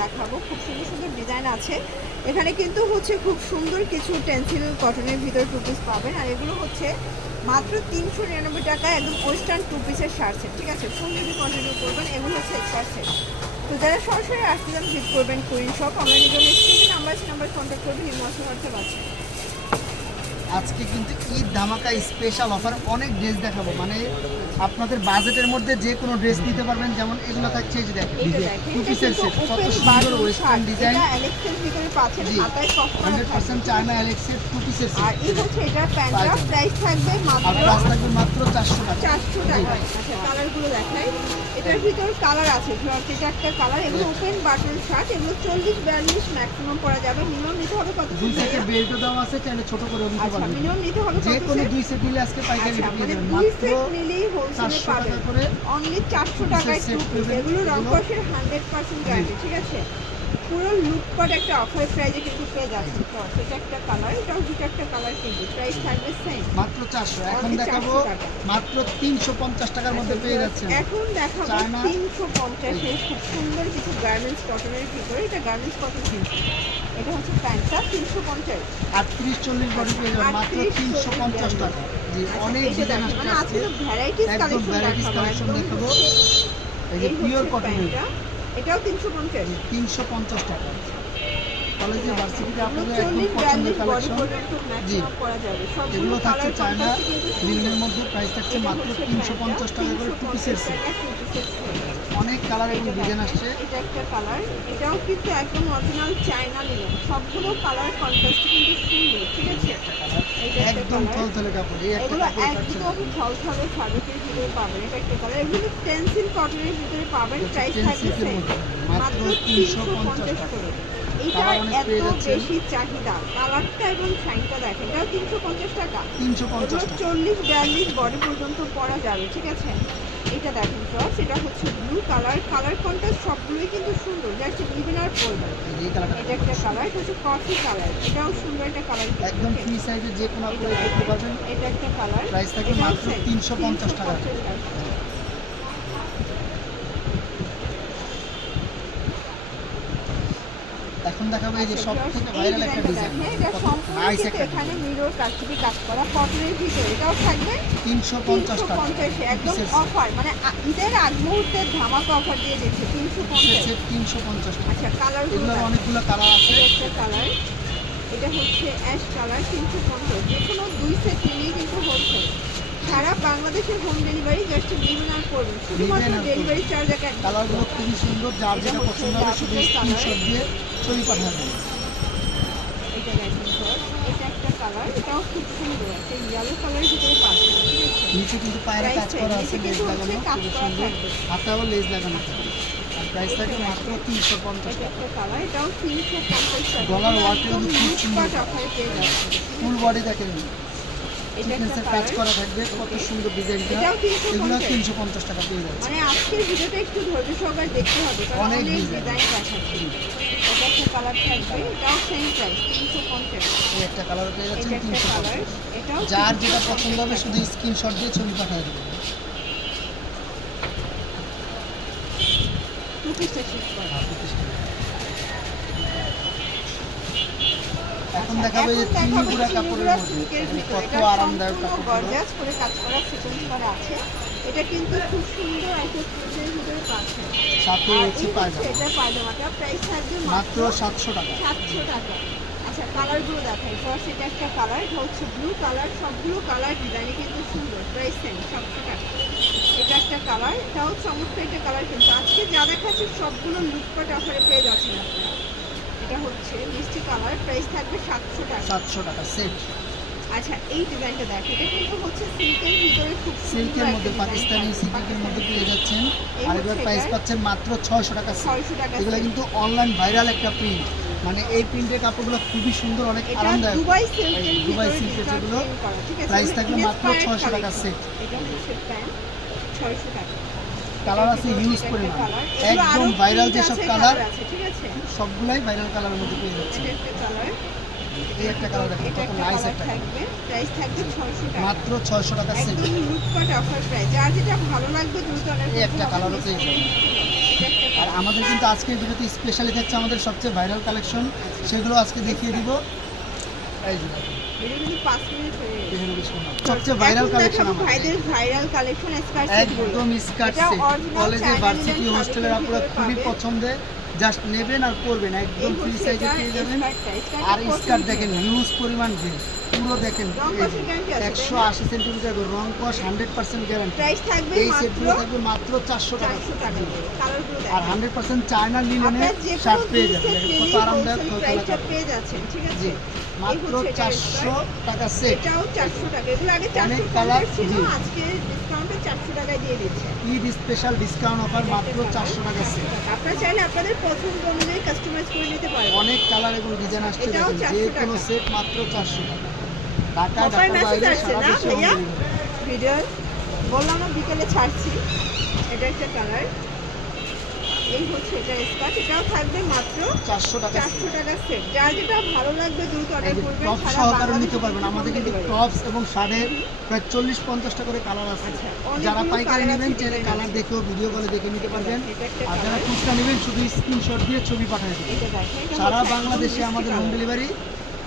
দেখাবো। খুব সুন্দর সুন্দর ডিজাইন আছে। এখানে কিন্তু হচ্ছে খুব সুন্দর কিছু টেন্সিল কটনের ভিতরে টু পিস পাবেন। আর এগুলো হচ্ছে মাত্র ৩৯৯ টাকায় একদম ওয়েস্টার্ন টু পিসের শার্ট সেট। ঠিক আছে, ফুল যদি কন্টিনিউ করবেন এগুলো হচ্ছে এক্সট্রা সেট। তো যারা সরাসরি আসতে চান ভিজিট করবেন কুইন শপ। অনলাইনের জন্য স্ক্রিনে নাম্বার কন্ট্যাক্ট করবেন, এই হোয়াটসঅ্যাপ আছে। আজকে কিন্তু ঈদ ধামাকা স্পেশাল অফার অনেক ড্রেস দেখাবো, মানে আপনাদের বাজেটের মধ্যে যে কোনো ড্রেস নিতে পারবেন। যেমন এগুলো থাকছে এই যে দেখেন টু পিসের সেট, কত সুন্দর ওয়েস্টার্ন ডিজাইন। এটা অ্যালেক্সের ভিতরে পাচ্ছেন, হাতায় কফ করা 100% চায়না অ্যালেক্সের টু পিসের সেট। আর এই হচ্ছে এটা প্যান্টটা, প্রাইস থাকবে আর মাত্র প্রাইস থাকবে মাত্র 400 টাকা। 400 টাকা। আচ্ছা, কালারগুলো দেখাই। এটার ভিতর কালার আছে, এটা একটা কালার। এগুলো ওপেন বাটন শার্ট, এগুলো 40-42 ম্যাক্সিমাম পরা যাবে। মিনিমাম নিতে হবে কত? দুই সেটের বেল্টও দেওয়া আছে, চাইলে ছোট করে নিতে আচ্ছা, পারবেন। মিনিমাম নিতে হবে যে কত? কোনো দুই সেট নিলে আজকে পাইকারি রেটে পেয়ে যাবেন দুই মাত্র সেট নিলেই হোলসেলে 400 পাবেন। টাকা করে। অনলি 400 টাকায় টু পিস। এগুলো রংকশের 100% গ্যারান্টি। ঠিক আছে, পুরো লুটপাট একটা অফার প্রাইজে কিন্তু পেয়ে যাচ্ছে। তো এটা একটা কালার, এটাও দুটো একটা কালার, কিন্তু প্রাইস থাকবে সেম মাত্র 400। এখন দেখাবো মাত্র 350 টাকার মধ্যে পেয়ে যাচ্ছেন। এখন দেখাবো 350 এর খুব সুন্দর কিছু গার্মেন্টস কটনের ভিতরে। এটা গার্মেন্টস কটন কিন্তু এটা হচ্ছে প্যান্টটা 350। 38-40 বডি পেয়ে যাবেন মাত্র 350 টাকা। জি, অনেক ডিজাইন আসছে। মানে আজকে তো ভ্যারাইটিস একদম ভ্যারাইটিস কালেকশন দেখাবো। এই যে পিওর কটনের, এটাও 350। 350 টাকা। কলেজে ভার্সিটিতে আপনাদের 40-42 একদম পছন্দের কালেকশন। পর্যন্ত জি, ম্যাক্সিমাম করা যাবে। এগুলো থাকছে কালার চায়না কিন্তু লিনের মধ্যে, প্রাইস থাকছে মাত্র 350 টাকা করে টু পিসের সেট। অনেক কালার এবং ডিজাইন আসছে। এটা একটা কালার, এটাও কিন্তু একদম অরিজিনাল চায়না লিনেন। সবগুলো কালার কন্ট্রাস্ট কিন্তু সুন্দর। ঠিক আছে, এটা একটা একদম কালার। থলথলে কাপড়। এই একটা এগুলো কাপড় থাকছে একদম ঝলঝলে ফ্যাব্রিকের ভিতরে পাবেন। এটা একটা কালার। এগুলো টেন্সিল কটনের ভিতরে পাবেন। প্রাইস থাকবে টেন্সিলের সেম, মধ্যে মাত্র মাত্র 350 টাকা। করে। এটা কালার অনেক এত পেয়ে যাচ্ছেন। বেশি চাহিদা, কালারটা এবং শাইনটা দেখেন। এটাও 350 টাকা। 350 এগুলো টাকা। 40-42 বডি পর্যন্ত পরা যাবে। ঠিক আছে, এটা দেখেন ফ্রস, এটা হচ্ছে ব্লু কালার। কালার কন্ট্রাস্ট সবগুলোই কিন্তু সুন্দর, জাস্ট নিবেন আর পরবেন। এই কালারটা এটা একটা কালার, এটা হচ্ছে কফি কালার। এটাও সুন্দর একটা কালার, একদম ফ্রি সাইজে যে কোনো আপনারা করতে পারবেন। এটা একটা কালার। প্রাইস থাকবে মাত্র 350 টাকা। এখন দেখাবো এই যে সবথেকে ভাইরাল একটা ডিজাইন, এটা কত সম্পূর্ণ নাইস কিন্তু একটা এখানে মিরর কাজটি কাজ করা কটনের ভিতরে। এটাও থাকবে 350 টাকা। 350 একদম অফার, মানে ঈদের আগ মুহূর্তের ধামাকা অফার দিয়ে দিচ্ছে 350। সেট 350 টাকা। আচ্ছা, কালার এগুলোর অনেকগুলো কালার আছে। একটা কালার, এটা হচ্ছে অ্যাশ কালার 350। যে কোনো দুই সেট নিলেই কিন্তু হোলসেল। সারা বাংলাদেশের হোম ডেলিভারি, জাস্ট নিবেন আর করবেন, শুধুমাত্র ডেলিভারি চার্জ একটা। কালারগুলো খুবই সুন্দর, যার যেটা পছন্দ হবে শুধু স্ক্রিনশট দিয়ে ছবি পাঠাবেন। এটা দেখেন শর্ট, এটা একটা কালার, এটাও খুব সুন্দর একটা ইয়েলো কালারের ভিতরে পাচ্ছেন। ঠিক আছে, নিচে কিন্তু পায়ের কাজ করা আছে, লেজ লাগানো, কাজ খুবই করা সুন্দর। থাকবে। হাতাও লেজ লাগানো থাকে। আর প্রাইস থাকে মাত্র 350 এটা টাকা। একটা কালার, এটাও 350 টাকা। গলার ওয়ার্কটা একদম কিন্তু খুব সুন্দর। লুটপাট অফারে পেয়ে যাচ্ছেন। ফুল বডি দেখেন, এটা একটা সিকোয়েন্সের কাজ কালার, করা থাকবে, কত সুন্দর ডিজাইনটা। এটাও 350। এগুলো 350 টাকা পেয়ে যাচ্ছে। মানে আজকের ভিডিওটা একটু ধৈর্য সহকারে দেখতে হবে, কারণ অনেক অনেক ডিজাইন ডিজাইন দেখাচ্ছি। এটা একটা কালার থাকবে, এটাও সেম প্রাইস 350। এই একটা কালার পেয়ে যাচ্ছেন এটা একটা কালার, 350। এটাও যার যেটা পছন্দ হবে শুধু স্ক্রিনশট দিয়ে ছবি পাঠিয়ে দেবেন। টু পিসটা ঠিক করা। এখন দেখাবে যে চিনিগুড়া কাপড়ের মধ্যে কত আরামদায়ক কাপড়। গর্জাস করে কাজ করা সিকোয়েন্স করা আছে। এটা কিন্তু খুব সুন্দর একটা প্রিন্টের ভিতরে পাচ্ছেন। সাথে আর হচ্ছে এই পায়জামা, এটা পায়জামাটা প্রাইস থাকবে মাত্র 700 টাকা। 700 টাকা। আচ্ছা, কালারগুলো দেখাই। ফার্স্ট এটা একটা কালার, এটা হচ্ছে ব্লু কালার। সবগুলো কালার ডিজাইনে কিন্তু সুন্দর, প্রাইস সেম 700 টাকা। এটা একটা কালার, এটাও চমৎকার একটা কালার, কিন্তু আজকে যা দেখাচ্ছি সবগুলো লুটপাট অফারে পেয়ে যাচ্ছেন আপনারা। এটা হচ্ছে মিষ্টি কালার, প্রাইস থাকবে 700 টাকা। 700 টাকা সেট। আচ্ছা, এই ডিজাইনটা দেখ, এটা কিন্তু হচ্ছে সিল্কের ভিতরে, খুব সিল্কের মধ্যে পাকিস্তানি সিল্কের মধ্যে পেয়ে যাচ্ছেন। আর এগুলোর প্রাইস পাচ্ছেন মাত্র 600 টাকা সেট। 600 টাকা। এগুলো কিন্তু অনলাইন ভাইরাল একটা প্রিন্ট, মানে এই প্রিন্টের কাপড়গুলো খুবই সুন্দর, অনেক আরামদায়ক। দুবাই সিল্কের দুবাই ভিতরে সিল্কের যেগুলো ঠিক আছে, প্রাইস থাকবে মাত্র 600 টাকা সেট। এটা হচ্ছে প্যান্ট 600 টাকা। কালার আছে হিউজ পরিমাণ, একদম ভাইরাল যেসব কালার আছে। ঠিক আছে, সবগুলাই ভাইরাল কালারের মধ্যে পেয়ে যাচ্ছে। এটা একটা কালার, এই একটা কালার দেখেন, এটা কত একটা নাইস কালার একটা থাকবে, প্রাইস থাকবে 600 টাকা। মাত্র 600 টাকা সেট। একদম লুটপাট অফার প্রাইস, যার যেটা ভালো লাগবে দ্রুত অর্ডার করতে হবে। এই একটা কালারও পেয়ে যাবেন। এটা একটা আর আমাদের কিন্তু আজকের ভিডিওতে স্পেশালি থাকছে আমাদের সবচেয়ে ভাইরাল কালেকশন, সেগুলো আজকে দেখিয়ে দিব। এই যে দেখেন, এটা কিন্তু 5 মিনিট হয়ে গেছে। দেখেন বেশ কেমন। সবচেয়ে ভাইরাল কালেকশন আমাদের ভাইদের ভাইরাল কালেকশন স্কার্ট সেট একদম স্কার্ট সেট, কলেজে ভার্সিটি হোস্টেলের আপনারা খুবই পছন্দের, জাস্ট নেবেন আর পরবেন, একদম ফ্রি সাইজে পেয়ে যাবেন। আর স্কার্ট দেখেন হিউজ পরিমাণ গ্রেড, পুরো দেখেন 180 সেন্টিমিটার রং কস 100% গ্যারান্টি। প্রাইস থাকবে এই মাত্র সেটগুলো থাকবে মাত্র 400 টাকা 400 টাকা করে। কালারগুলো আর দেখেন 100% চায়না লিনেনের আপনারা যে শার্ট কোনো পেয়ে দুই যাবেন। সেট দেখেন নিলেই কত আরামদায়ক, wholesale কত প্রাইসটা টাকা পেয়ে যাচ্ছেন, ঠিক আছে? জি, মাত্র 400 টাকা সেট। এটাও 400 টাকা। এগুলো আগে অনেক 400 কালার, টাকা ছিল, জি। আজকে ডিসকাউন্টে 400 টাকায় দিয়ে দিচ্ছে। ঈদ স্পেশাল ডিসকাউন্ট অফার মাত্র 400 টাকা সেট। আপনারা চাইলে আপনাদের পছন্দ অনুযায়ী কাস্টমাইজ করে নিতে পারবেন। অনেক কালার এবং ডিজাইন আসছে, এটাও দেখেন 400 যে কোনো টাকা। সেট মাত্র 400 টাকা। ঢাকা অফার ঢাকার মেসেজ বাইরে আসছে সারা না দেশে ভাইয়া? home delivery। ভিডিও বললাম না বিকেলে ছাড়ছি। এটা একটা কালার। এই হচ্ছে এটা স্কার্ট, এটাও থাকবে মাত্র 400 টাকা সেট। 400 টাকা সেট। যার যেটা ভালো লাগবে দ্রুত এই অর্ডার যে করবেন। টপ সারা সহকারে বাংলাদেশে নিতে পারবেন। আমাদের কিন্তু delivery। টপস এবং শার্টের প্রায় 40-50টা করে কালার আছে। আচ্ছা, যারা অনেকগুলো পাইকারি colour নেবেন আছে, চাইলে design কালার আছে। দেখেও ভিডিও কলে দেখে নিতে পারবেন। এটা একটা আর যারা colour। খুচরা নেবেন শুধু স্ক্রিনশট দিয়ে ছবি পাঠিয়ে দেবেন। এটা দেখেন, এটা সারা হচ্ছে একদম বাংলাদেশে মিষ্টি আমাদের হোম colour। ডেলিভারি,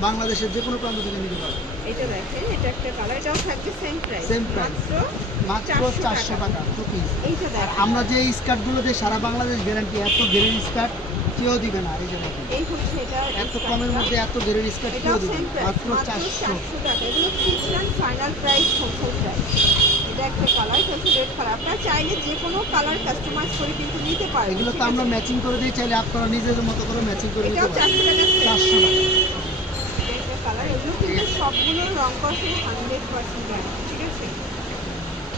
বাংলাদেশের যে কোনো প্রান্ত থেকে নিতে পারবেন। এটা দেখেন, এটা একটা কালার, এটাও থাকবে সেম প্রাইস। Same price। মাত্র 400 টাকা টু পিস। এইটা আর দেখেন, আমরা যে স্কার্টগুলো দিই সারা বাংলাদেশ গ্যারান্টি, এত গ্রেড স্কার্ট কেউ দিবে না। এই যে দেখেন, এই হচ্ছে এটা এত কমের মধ্যে এত গ্রেড স্কার্ট কেউ এটাও দিবে সেম না। প্রাইস, মাত্র মাত্র 400। 400 টাকা। এগুলো fixed and final price, wholesale price. এটা একটা কালার, এটা হচ্ছে রেড কালার। আপনারা চাইলে যে কোনো কালার কাস্টমাইজ করে কিন্তু নিতে পারেন। এগুলো তো আমরা ম্যাচিং করে দিই, চাইলে আপনারা নিজেদের মতো করে ম্যাচিং করে নিতে এটাও পারেন। 400 টাকা সেট। 400 টাকা। একটা কালার, এগুলো কিন্তু সবগুলো রং কষে 100% গ্যারান্টি, ঠিক আছে?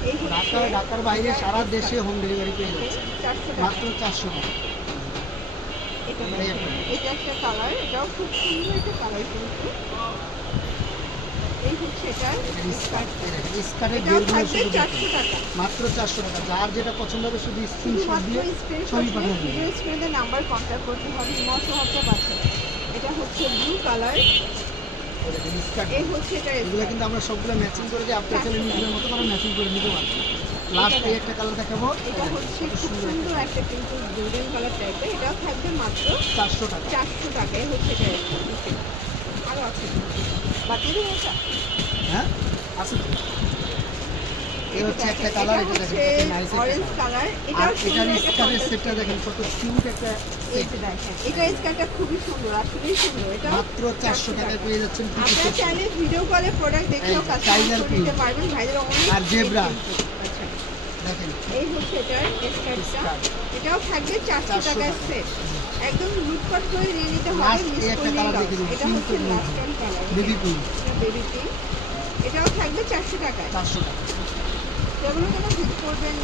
এই হচ্ছে ঢাকার বাইরে সারা দেশে হোম ডেলিভারি পেয়ে যাচ্ছে 400 টাকা। মাত্র 400 টাকা। এটা এই দেখেন, এটা একটা কালার, এটাও খুব সুন্দর একটা কালার কিন্তু। এই হচ্ছে এটার স্কার্ট। স্কার্টের এটাও বেলগুলো থাকবে শুধু 400 দেখেন। টাকা। মাত্র 400 টাকা। যার যেটা পছন্দ হবে শুধু স্ক্রিনশট শুধুমাত্র দিয়ে স্ক্রিনশট ছবি দিয়ে পাঠিয়ে দেবেন। ভিডিও স্ক্রিনে নাম্বার কন্ট্যাক্ট করতে হবে, ইমো সহ পাচ্ছে। এটা হচ্ছে ব্লু কালার। এই দেখেন স্কার্ট, এই হচ্ছে এটা এগুলো কিন্তু আমরা সবগুলো ম্যাচিং করে দিই, আপনার ছেলে নিজের মতো করে ম্যাচিং করে নিতে পারেন। লাস্ট এই একটা কালার দেখাবো, এটা হচ্ছে খুব সুন্দর একটা কিন্তু গোল্ডেন কালার টাইপের। এটাও থাকবে মাত্র 400 টাকা। 400 টাকা। এই হচ্ছে এটা আরো আছে বাতিল এটা। হ্যাঁ আছে তো। এই হচ্ছে একটা কালার, এটা দেখেন কত নাইস একটা অরেঞ্জ কালার। কালার। আর এটাও এটার সুন্দর একটা স্কার্টের contrast সেটটা দেখেন কত কিউট একটা এই সেট। যে দেখেন, এটা স্কার্টটা খুবই সুন্দর, আসলেই সুন্দর। এটা মাত্র 400 টাকায় পেয়ে যাচ্ছেন টু আপনারা পিস। চাইলে ভিডিও কলে প্রোডাক্ট দেখেও এই কাস্টমাইজ tiger করে নিতে print। পারবেন। ভাইদের অনেক আর zebra। আচ্ছা, দেখেন এই হচ্ছে এটার স্কার্টটা। স্কার্ট। এটাও থাকবে 400 400 টাকার টাকা। সেট। একদম লুটপাট করে নিয়ে নিতে হবে, Last মিস এই একটা করলেই colour লস। দেখে দিন, এটা pink হচ্ছে এর লাস্ট মধ্যে। Colour, baby pink, baby pink. এটাও থাকবে 400 টাকায়। 400 টাকা। যেগুলো কোনো ভিজিট করবেন